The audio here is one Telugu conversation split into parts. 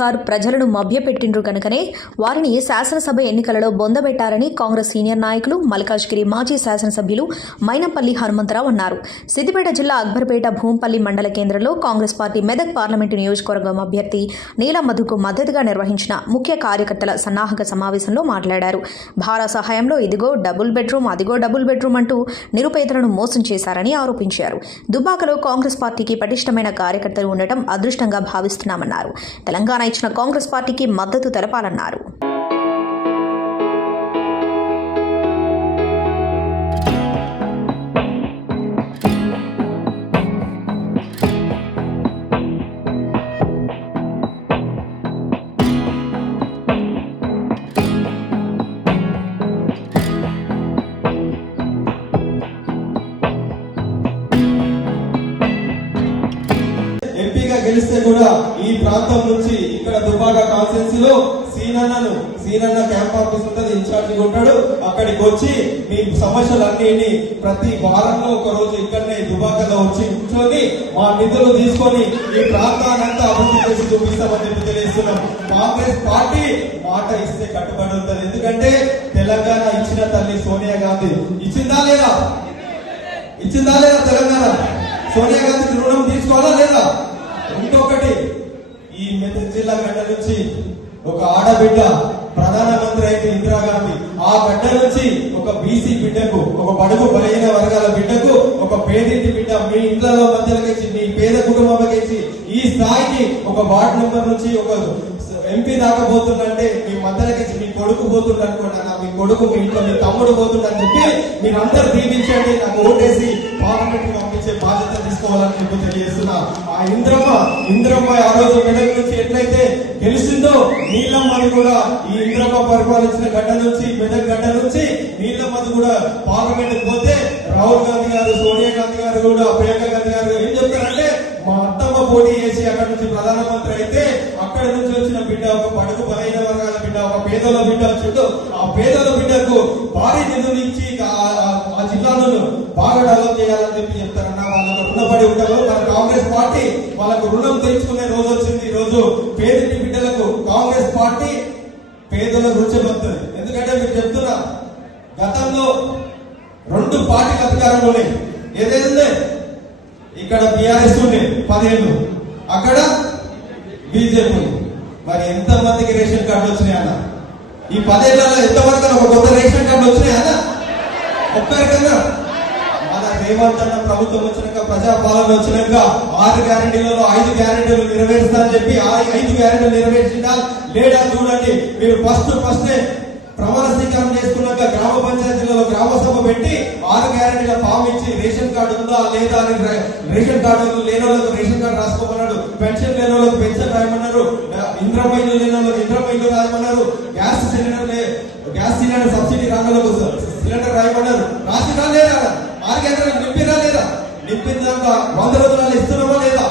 సర్కార్ ప్రజలను మభ్యపెట్టిండ్రు కనుకనే వారిని శాసనసభ ఎన్నికలలో బొందబెట్టారని కాంగ్రెస్ సీనియర్ నాయకులు మల్కాజ్గిరి మాజీ శాసనసభ్యులు మైనంపల్లి హనుమంతరావు అన్నారు. సిద్దిపేట జిల్లా అక్బర్పేట భూంపల్లి మండల కేంద్రంలో కాంగ్రెస్ పార్టీ మెదక్ పార్లమెంటు నియోజకవర్గం అభ్యర్థి నీలమధుకు మద్దతుగా నిర్వహించిన ముఖ్య కార్యకర్తల సన్నాహక సమావేశంలో మాట్లాడారు. భారా సహాయంలో ఇదిగో డబుల్ బెడ్రూమ్ అదిగో డబుల్ బెడ్రూమ్ అంటూ నిరుపేదలను మోసం చేశారని ఆరోపించారు. దుబ్బాకలో కాంగ్రెస్ పార్టీకి పటిష్టమైన కార్యకర్తలు ఉండటం అదృష్టంగా భావిస్తున్నామన్నారు. తెలంగాణ ఇచ్చిన కాంగ్రెస్ పార్టీకి మద్దతు తెలపాలన్నారు. ఎంపీగా గెలిస్తే కూడా ఈ ప్రాంతం నుంచి ఇక్కడ లో సీనన్నను సీనన్న క్యాంప్ ఆఫీస్ ఉంటుంది ఇన్ఛార్జ్ ఉంటాడు అక్కడికి వచ్చి మీ సమస్యలన్నిటిని ప్రతి వారంలో ఒక రోజు ఇక్కడనే దుబాకలో వచ్చి కూర్చొని మా నిధులు తీసుకొని ఈ ప్రాంతానంతా అభివృద్ధి చేసి చూపిస్తామని చెప్పి తెలియజేస్తున్నాం. కాంగ్రెస్ పార్టీ మాట ఇస్తే కట్టుబడి ఉంటుంది. ఎందుకంటే తెలంగాణ ఇచ్చిన తల్లి సోనియా గాంధీ. ఇచ్చిందా లేదా? ఇచ్చిందా లేదా తెలంగాణ? సోనియా గాంధీ రుణం తీసుకోవాలా లేదా? ఇంకొకటి ఈ మెదక్ జిల్లా గడ్డ నుంచి ఒక ఆడబిడ్డ ప్రధానమంత్రి అయితే ఇందిరాగాంధీ. ఆ గడ్డ నుంచి ఒక బీసీ బిడ్డకు ఒక బడుగు బలహీన వర్గాల బిడ్డకు ఒక పేదింటి బిడ్డ మీ ఇంట్లో మధ్యలోకి మీ పేద కుటుంబంలోకి ఈ స్థాయికి ఒక వార్డు మెంబర్ నుంచి ఒక ఎంపీ దాకా పోతుందంటే మీ మధ్యలోకి మీ కొడుకు పోతుండ అనుకోండి మీ కొడుకు మీ ఇంట్లో మీ తమ్ముడు పోతుండని చెప్పి మీరందరూ దీవించండి నాకు ఓటేసి పార్లమెంట్ పంపించే బాధ్యత తీసుకోవాలని చెప్పి తెలియజేస్తున్నా. ఆ ఇంద్రమ్మ ఇంద్రమ్మ ఆ రోజు మెడల్ నుంచి ఎట్లయితే తెలుసు నీలమ్మని కూడా ఈ ఇంద్రమ్మ పరిపాలించిన గడ్డ నుంచి మెదక్ గడ్డ నుంచి నీలమ్మది కూడా పార్లమెంట్కి పోతే రాహుల్ గాంధీ గారు సోనియా గాంధీ గారు కూడా ప్రియాంక గాంధీ గారు ఏం చెప్తారంటే మా అత్తమ్మ పోటీ చేసి అక్కడ నుంచి ప్రధానమంత్రి అయితే అక్కడ నుంచి వచ్చిన బిడ్డ ఒక పడుగు బలైన వర్గాల బిడ్డ ఒక పేదల బిడ్డ చుట్టూ ఆ పేదల బిడ్డకు భారీ నిధులు ఇచ్చి ఆ- జిల్లాలను బాగా డెవలప్ చేయాలని చెప్పి చెప్తారన్న వాళ్ళకు రుణపడి ఉంటారు. మన కాంగ్రెస్ పార్టీ వాళ్ళకు రుణం తెచ్చుకునే రోజు వచ్చింది. ఈ రోజు పేద కాంగ్రెస్ పార్టీ పేదలకు రుచిపోతుంది ఎందుకంటే మీరు చెప్తున్నా గతంలో రెండు పార్టీలు అధికారంలో ఉన్నాయి. ఏదైతే ఇక్కడ బీఆర్ఎస్ ఉంది పదేళ్ళు అక్కడ బీజేపీ మరి ఎంత మందికి రేషన్ కార్డు వచ్చినాయి అన్న? ఈ పదేళ్ళలో ఎంతవరకు ఒక కొత్త రేషన్ కార్డు వచ్చినాయి అన్న? ఒక్కరికన్నా. మన ప్రభుత్వం వచ్చినాక ప్రజాపాలన వచ్చినాక ఆరు గ్యారెంటీలలో ఐదు గ్యారెంటీలు నెరవేరుస్తా అని చెప్పి ఆ ఐదు గ్యారెంటీలు నెరవేర్చిందా లేదా చూడండి మీరు ఫస్ట్ ఫస్టే ప్రమాణ స్వీకారం చేసుకున్నాక గ్రామ పంచాయతీలలో గ్రామ సభ పెట్టి ఆరు గ్యారెంటీల ఫామ్ ఇచ్చి రేషన్ కార్డు ఉందా లేదా అని రేషన్ కార్డు లేని వాళ్ళకు రేషన్ కార్డు రాసుకోమన్నాడు పెన్షన్ లేని వాళ్ళకు పెన్షన్ రాయమన్నారు ఇంద్రమ్మ ఇల్లు లేని వాళ్ళకి ఇంద్రమ్మ ఇల్లు రాయమన్నారు gas cylinder gas cylinder subsidy రాగలకు cylinder రాయమన్నారు రాసినా లేదా ఆరు నింపినా లేదా? నింపిన దాకా వంద రోజులలో ఇస్తున్నామా లేదా?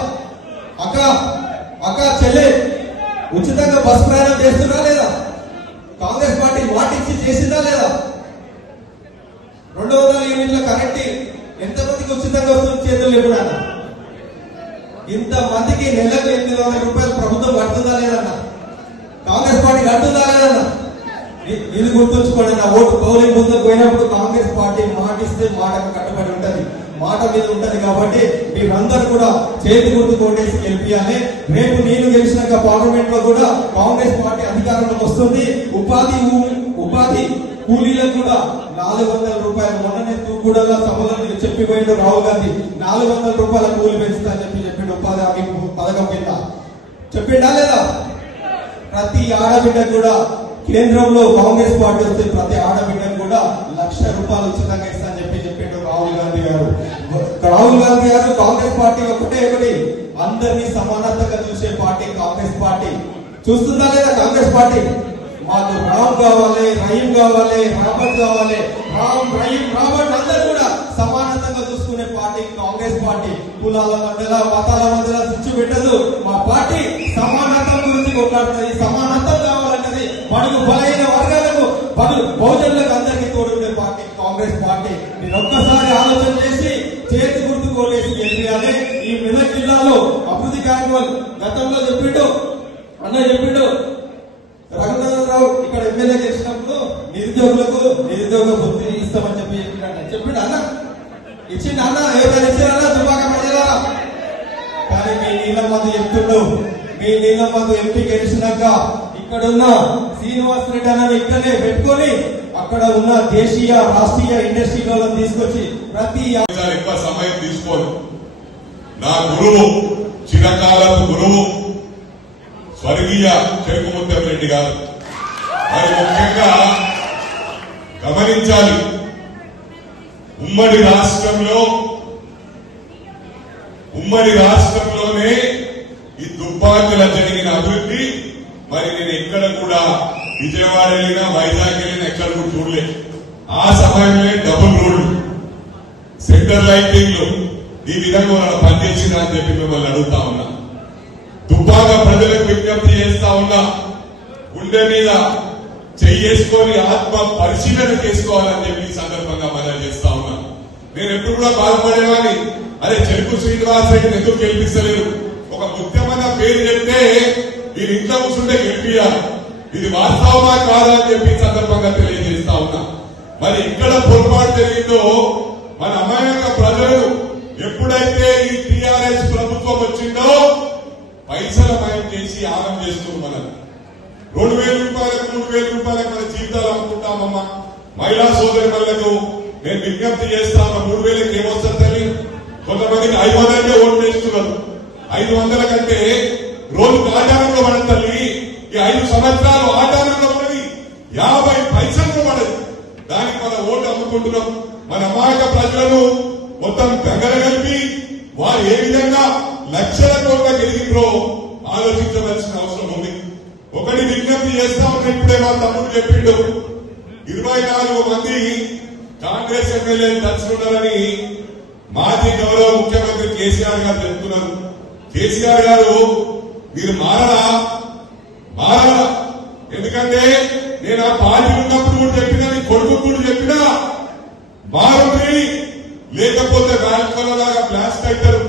అక్క అక్క చెల్లి ఉచితంగా బస్ ప్రయాణం చేస్తున్నా లేదా? కాంగ్రెస్ పార్టీ వాటిచ్చి చేసిందా లేదా? రెండు వందల యూనిట్ల కరెంట్ ఎంతమందికి ఉచితంగా వస్తుంది చేతులు లేకుండా ఇంత మందికి నెలకు ఎనిమిది వందల రూపాయలు ప్రభుత్వం కడుతుందా లేదన్న కాంగ్రెస్ పార్టీ కడుతుందా లేదన్నా ఇది గుర్తుంచుకోండి నా ఓటు పౌలింగ్ బూత్ పోయినప్పుడు కాంగ్రెస్ పార్టీ మాట ఇస్తే మాటకు కట్టుబడి ఉంటుంది. మాట మీద ఉంటది కాబట్టి మీరందరూ కూడా చేతి గుర్తు కోటేసి గెలిపియాలి. రేపు నేను గెలిచినాక పార్లమెంట్లో కూడా కాంగ్రెస్ పార్టీ అధికారంలోకి వస్తుంది. ఉపాధి ఉపాధి కూలీలకు కూడా నాలుగు వందల రూపాయలు మొన్ననే తూకూడల్లో సభలో చెప్పిపోయిండు రాహుల్ గాంధీ. నాలుగు వందల రూపాయల కూలి పెంచుతా అని చెప్పి చెప్పిండు ఉపాధి హామీ పథకం కింద. చెప్పిండా లేదా? ప్రతి ఆడబిడ్డ కూడా కేంద్రంలో కాంగ్రెస్ పార్టీ వస్తే ప్రతి ఆడబిడ్డ కూడా లక్ష రూపాయలు ఉచితంగా ఇస్తా అని చెప్పి చెప్పిండు రాహుల్ గాంధీ గారు. రాహుల్ గాంధీ గారు కాంగ్రెస్ పార్టీ ఒకటే ఒకటి. అందరినీ సమానతగా చూసే పార్టీ కాంగ్రెస్ పార్టీ. చూస్తుందా లేదా కాంగ్రెస్ పార్టీ? మాకు రామ్ కావాలి రహీం కావాలి రాబర్ట్ కావాలి. రామ్ రహీం రాబర్ట్ అందరూ కూడా సమానతంగా చూసుకునే పార్టీ కాంగ్రెస్ పార్టీ. కులాల మధ్యలో మతాల మధ్యలో చిచ్చు పెట్టదు. మా పార్టీ సమానత గురించి కొట్లాడుతుంది. సమానత పడుగు బలైన వర్గాలకు పలు బహుజనులకు అందరికీ తోడుండే పార్టీ కాంగ్రెస్ పార్టీ. మీరు ఒక్కసారి ఆలోచన చేసి చేతి గుర్తు కోటేసి గెలిపియాలి ఈ మెదక్ జిల్లాలో అభివృద్ధి కార్యక్రమాలు గతంలో చెప్పిండు అన్న చెప్పిండు. రఘునాథరావు ఇక్కడ ఎమ్మెల్యే చేసినప్పుడు నిరుద్యోగులకు నిరుద్యోగ వృత్తి ఇస్తామని చెప్పి చెప్పిండు చెప్పిండు అన్న? ఇచ్చిండు అన్న? ఎవరైనా ఇచ్చారన్నా దుబాక ప్రజలా కానీ మీ నీలమ్మది చెప్తుండు. మీ నీలమ్మది ఎంపీ గెలిచినాక ఇక్కడున్న శ్రీనివాస్ రెడ్డి అన్న ఇక్కడనే పెట్టుకొని అక్కడ ఉన్న దేశీయ రాష్ట్రీయ ఇండస్ట్రీలను తీసుకొచ్చి ప్రతి ఎక్కువ సమయం తీసుకోరు. నా గురువు చిరకాలపు గురువు స్వర్గీయ చెరుకుముత్యం రెడ్డి గారు. మరి ముఖ్యంగా గమనించాలి. ఉమ్మడి రాష్ట్రంలో ఉమ్మడి రాష్ట్రంలోనే ఈ దుబ్బాకుల జరిగిన అభివృద్ధి మరి నేను ఎక్కడ కూడా విజయవాడ వెళ్ళినా వైజాగ్ వెళ్ళినా ఎక్కడ కూడా చూడలే. ఆ సమయంలో డబుల్ రోడ్లు సెంటర్ లైటింగ్లు ఈ విధంగా వాళ్ళు పనిచేసిందా అని చెప్పి మిమ్మల్ని అడుగుతా ఉన్నా. దుబ్బాక ప్రజలకు విజ్ఞప్తి చేస్తా ఉన్నా గుండె మీద చెయ్యేసుకొని ఆత్మ పరిశీలన చేసుకోవాలని చెప్పి ఈ సందర్భంగా మనం చేస్తా ఉన్నా. నేను ఎప్పుడు కూడా బాధపడేవాడిని. అదే చెరుకు శ్రీనివాస రెడ్డిని ఎందుకు గెలిపిస్తలేదు ఒక ముఖ్యమైన పేరు చెప్తే మీరు ఇంట్లో కూర్చుంటే గెలిపియాలి ఇది వాస్తవమా కాదా అని చెప్పి సందర్భంగా తెలియజేస్తా ఉన్నా. మరి ఇక్కడ పొరపాటు జరిగిందో మన అమాయక ప్రజలు ఎప్పుడైతే ఈ టిఆర్ఎస్ ప్రభుత్వం వచ్చిందో పైసల మయం చేసి ఆగం చేస్తుంది మనల్ని రెండు వేల రూపాయలకు మూడు వేల రూపాయలకు మన జీవితాలు అమ్ముకుంటామమ్మా. మహిళా సోదరి మళ్ళకు నేను విజ్ఞప్తి చేస్తాను మూడు వేలకి ఏమొస్తుంది తెలియదు కొంతమందికి ఐదు వందలకే ఓట్లు వేస్తున్నారు. ఐదు వందల కంటే రోజు ఆచారంలో పడదు తల్లి. ఈ ఐదు సంవత్సరాలు ఆచారంలో పడది. యాభై పైసలు పడదు. దానికి మన ఓటు అమ్ముకుంటున్నాం. మన అమాయక ప్రజలను మొత్తం దగ్గర కలిపి వారు ఏ విధంగా లక్షల కోట్ల గెలిగిందో ఆలోచించవలసిన అవసరం ఉంది. ఒకటి విజ్ఞప్తి చేస్తా. ఇప్పుడే మా తమ్ముడు చెప్పిండు. ఇరవై నాలుగు మంది కాంగ్రెస్ ఎమ్మెల్యే తలుచుకున్నారని మాజీ గౌరవ ముఖ్యమంత్రి కేసీఆర్ గారు చెప్తున్నారు. కేసీఆర్ గారు మీరు మారరా? మారరా. ఎందుకంటే నేను ఆ పార్టీ ఉన్నప్పుడు కూడా చెప్పినా నీ కొడుకు కూడా చెప్పినా మారుతి లేకపోతే రాజకీయాలలాగా బ్లాస్ట్ అవుతారు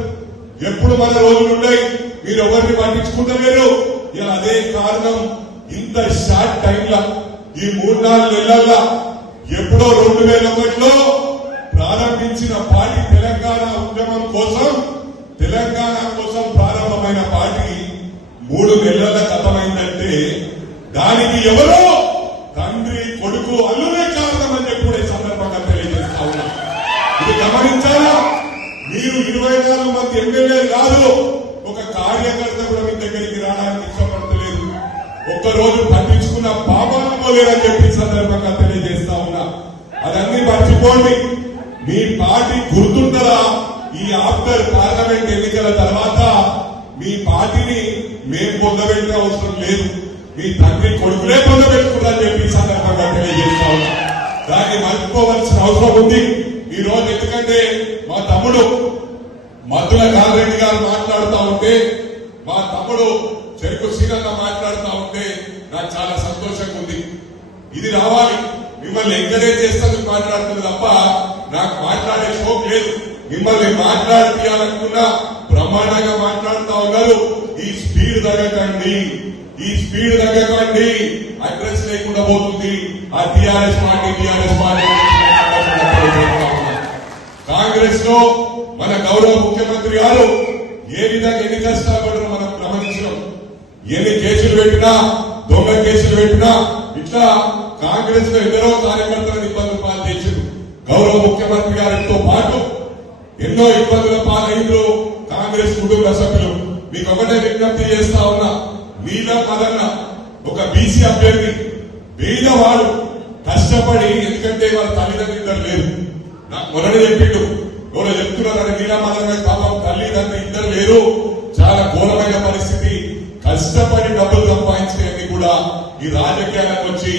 ఎప్పుడు మన రోజులు ఉన్నాయి మీరు ఎవరిని పట్టించుకుంటలేరు. ఇలా అదే కారణం ఇంత షార్ట్ టైంలో ఈ మూడు నాలుగు నెలల్లో ఎప్పుడో రెండు వేల ఒకటిలో ప్రారంభించిన పార్టీ తెలంగాణ ఉద్యమం కోసం తెలంగాణ కోసం ప్రారంభమైన పార్టీ మూడు నెలల కథమైందంటే దానికి ఎవరో తండ్రి కొడుకు అల్లునే కారణం అని చెప్పి కూడా ఈ సందర్భంగా తెలియజేస్తా ఉన్నా. ఇది గమనించాలా మీరు ఇరవై నాలుగు మంది ఎమ్మెల్యే కాదు ఒక కార్యకర్త కూడా మీ దగ్గరికి రావడానికి ఇష్టపడతలేదు. ఒక్కరోజు పట్టించుకున్న పాపాలను చెప్పి సందర్భంగా తెలియజేస్తా ఉన్నా. అదన్నీ మర్చిపోండి. మీ పార్టీ గుర్తుంటారా ఈ ఆఫ్టర్ పార్లమెంట్ ఎన్నికల తర్వాత మీ పార్టీని మేము పొందబెట్టిన అవసరం లేదు. మీ తండ్రి కొడుకులే పొందబెట్టుకున్నారని చెప్పి సందర్భంగా తెలియజేస్తా ఉన్నా. దాన్ని మర్చిపోవలసిన అవసరం ఉంది. ఈ రోజు ఎందుకంటే మా తమ్ముడు మధుల కాంగ్రెడ్డి గారు మాట్లాడుతూ ఉంటే మా తమ్ముడు చెరుకు శ్రీరంగ మాట్లాడుతూ ఉంటే నాకు చాలా సంతోషంగా ఉంది. ఇది రావాలి. మిమ్మల్ని ఎంకరేజ్ చేస్తాను మాట్లాడుతుంది తప్ప నాకు మాట్లాడే షోక్ లేదు. మిమ్మల్ని మాట్లాడియాలనుకున్నా బ్రహ్మాండంగా మాట్లాడుతూ ఉన్నారు. ఈ స్పీడ్ తగ్గకండి. ఈ స్పీడ్ తగ్గకండి. అడ్రస్ లేకుండా పోతుంది. ఆ టిఆర్ఎస్ పార్టీ టిఆర్ఎస్ పార్టీ కాంగ్రెస్లో మన గౌరవ ముఖ్యమంత్రి గారు ఏ విధంగా ఎన్ని కష్టాలు మనం గమనించడం ఎన్ని కేసులు పెట్టినా దొంగ కేసులు పెట్టినా ఇట్లా కాంగ్రెస్లో ఎందరో కార్యకర్తలను ఇబ్బందులు పాల్చేసారు చేసింది గౌరవ ముఖ్యమంత్రి గారితో పాటు ఎన్నో ఇబ్బందుల పాలైందో కాంగ్రెస్ కుటుంబ సభ్యులు. మీకు ఒకటే విజ్ఞప్తి చేస్తా ఉన్నా మీలా మదన్న ఒక బీసీ అభ్యర్థి పేదవాడు కష్టపడి ఎందుకంటే వాళ్ళ తల్లిదండ్రులు లేరు. నాకు మొదట చెప్పిండు ఎవరో చెప్తున్నారు మీలా మదన్న పాపం తల్లిదండ్రులు ఇద్దరు లేరు. చాలా ఘోరమైన పరిస్థితి. కష్టపడి డబ్బులు సంపాదించడానికి కూడా ఈ రాజకీయాలకు వచ్చి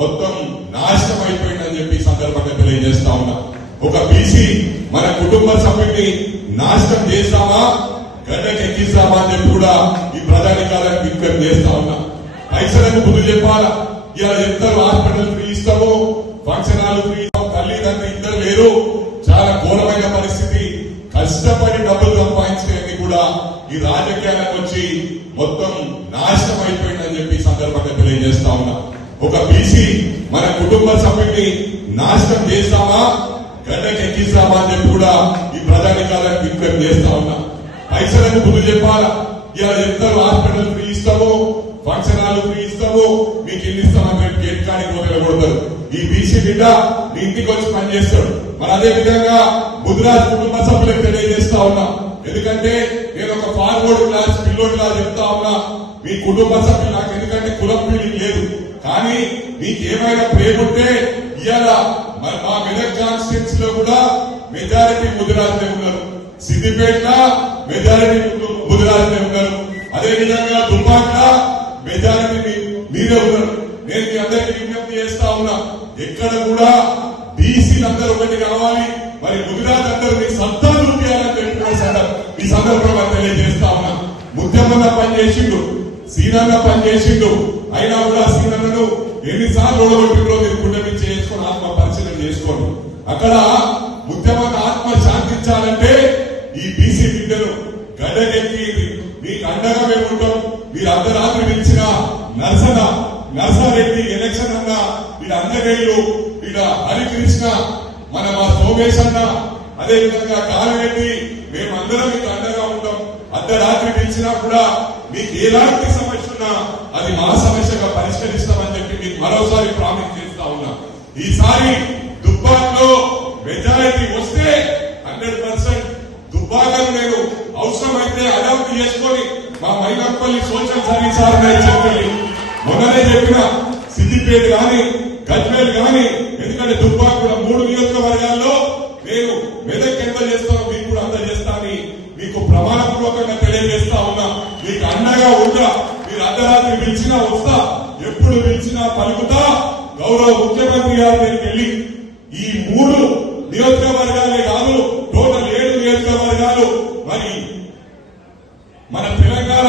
మొత్తం నాశనం అయిపోయిందని చెప్పి సందర్భంగా తెలియజేస్తా ఉన్నా. ఒక బీసీ మన కుటుంబ సభ్యుడిని నాశనం చేస్తామా? గడ్డకి ఎక్కిస్తామా అని చెప్పి కూడా ఈ ప్రధాని కాలం విజ్ఞప్తి చేస్తా ఉన్నా. పైసలకు బుద్ధి చెప్పాలా? ఇలా చెప్తారు హాస్పిటల్ ఫ్రీ ఇస్తామో ఫంక్షన్ హాల్ ఫ్రీ ఇస్తాము తల్లిదండ్రులు ఇద్దరు లేరు. చాలా ఘోరమైన పరిస్థితి. కష్టపడి డబ్బులు సంపాదించడానికి కూడా ఈ రాజకీయాలకు వచ్చి మొత్తం నాశనం అయిపోయింది చేస్తా ఉన్నా. ఒక బీసీ మన కుటుంబ సభ్యుడిని నాశనం చేస్తామా? గడ్డకి ఎక్కిస్తామా చెప్పి కూడా ఈ ప్రధానికాలకు విజ్ఞప్తి చేస్తా ఉన్నా. పైసలకు బుద్ధి చెప్పాలా? ఇలా చెప్తారు హాస్పిటల్ ఫ్రీ ఇస్తాము ఫంక్షన్ హాల్ ఫ్రీ ఇస్తాము మీకు ఇల్లు ఇస్తామని చెప్పి గేట్ మొదలు ఈ బీసీ బిడ్డ మీ ఇంటికి వచ్చి పనిచేస్తాడు మరి అదే విధంగా ముద్రాజ్ కుటుంబ సభ్యులకు తెలియజేస్తా ఉన్నా. ఎందుకంటే నేను ఒక ఫార్వర్డ్ క్లాస్ పిల్లోడ్ లా చెప్తా ఉన్నా. మీ కుటుంబ సభ్యులు నాకు ఎందుకంటే కులం ఫీలింగ్ లేదు. కానీ మీకు ఏమైనా ప్రేమ ఉంటే ఇవాళ మరి మా మెదక్ కాన్స్టిట్యూన్సీ లో కూడా మెజారిటీ ముదిరాజులే ఉన్నారు. సిద్దిపేట మెజారిటీ ముదిరాజులే ఉన్నారు. అదే విధంగా దుబ్బాక మెజారిటీ మీరే ఉన్నారు. నేను మీ అందరికీ విజ్ఞప్తి చేస్తా ఉన్నా ఎక్కడ కూడా బీసీలు అందరూ ఒకటి కావాలి మరి గుజరాత్ అందరూ మీ సత్తా చూపించాలని చెప్పి ఈ సందర్భంగా తెలియజేస్తా ఉన్నా. ముఖ్యమన్న పనిచేసిండు సీనన్న పనిచేసిండు అయినా కూడా సీనన్నను ఎన్నిసార్లు ఓడగొట్టిందో మీరు గుండె చేసుకుని ఆత్మ చేసుకోను చేసుకోండి. అక్కడ ఉద్యమకు ఆత్మ శాంతించాలంటే ఈ బీసీ బిడ్డలు గడ్డకెక్కి మీకు అండగా మేము ఉంటాం. మీరు అర్ధరాత్రి పిలిచిన నరసన నరసారెడ్డి ఎలక్షన్ అన్న వీళ్ళ అందగేళ్ళు వీళ్ళ హరికృష్ణ మన మా సోమేష్ అన్న అదే విధంగా కాలిరెడ్డి మేమందరం మీకు అండగా ఉంటాం. అర్ధరాత్రి పిలిచినా కూడా మీకు ఎలాంటి సమస్య ఉన్నా అది మా సమస్యగా పరిష్కరిస్తామని చెప్పి మీకు మరోసారి ప్రామిస్ చేస్తా ఉన్నా. ఈసారి దుబ్బాకలో మెజారిటీ వస్తే హండ్రెడ్ పర్సెంట్ దుబ్బాకను నేను అవసరమైతే అడాప్ట్ చేసుకొని మా మైనపల్లి సోషల్ సర్వీస్ ఆర్గనైజేషన్ మొన్ననే చెప్పిన సిద్దిపేట కానీ గజ్వేల్ గాని ఎందుకంటే దుబ్బాక కూడా మూడు నియోజకవర్గాల్లో నేను మెదక్ ఎంత చేస్తాను మీకు కూడా అందజేస్తానని మీకు ప్రమాణపూర్వకంగా తెలియజేస్తా ఉన్నా. మీకు అండగా ఉంటా మీరు అర్ధరాత్రి పిలిచినా వస్తా ఎప్పుడు పిలిచినా పలుకుతా. గౌరవ ముఖ్యమంత్రి గారి దగ్గరికి వెళ్ళి ఈ మూడు నియోజకవర్గాలే కాదు టోటల్ ఏడు నియోజకవర్గాలు. మరి మన తెలంగాణ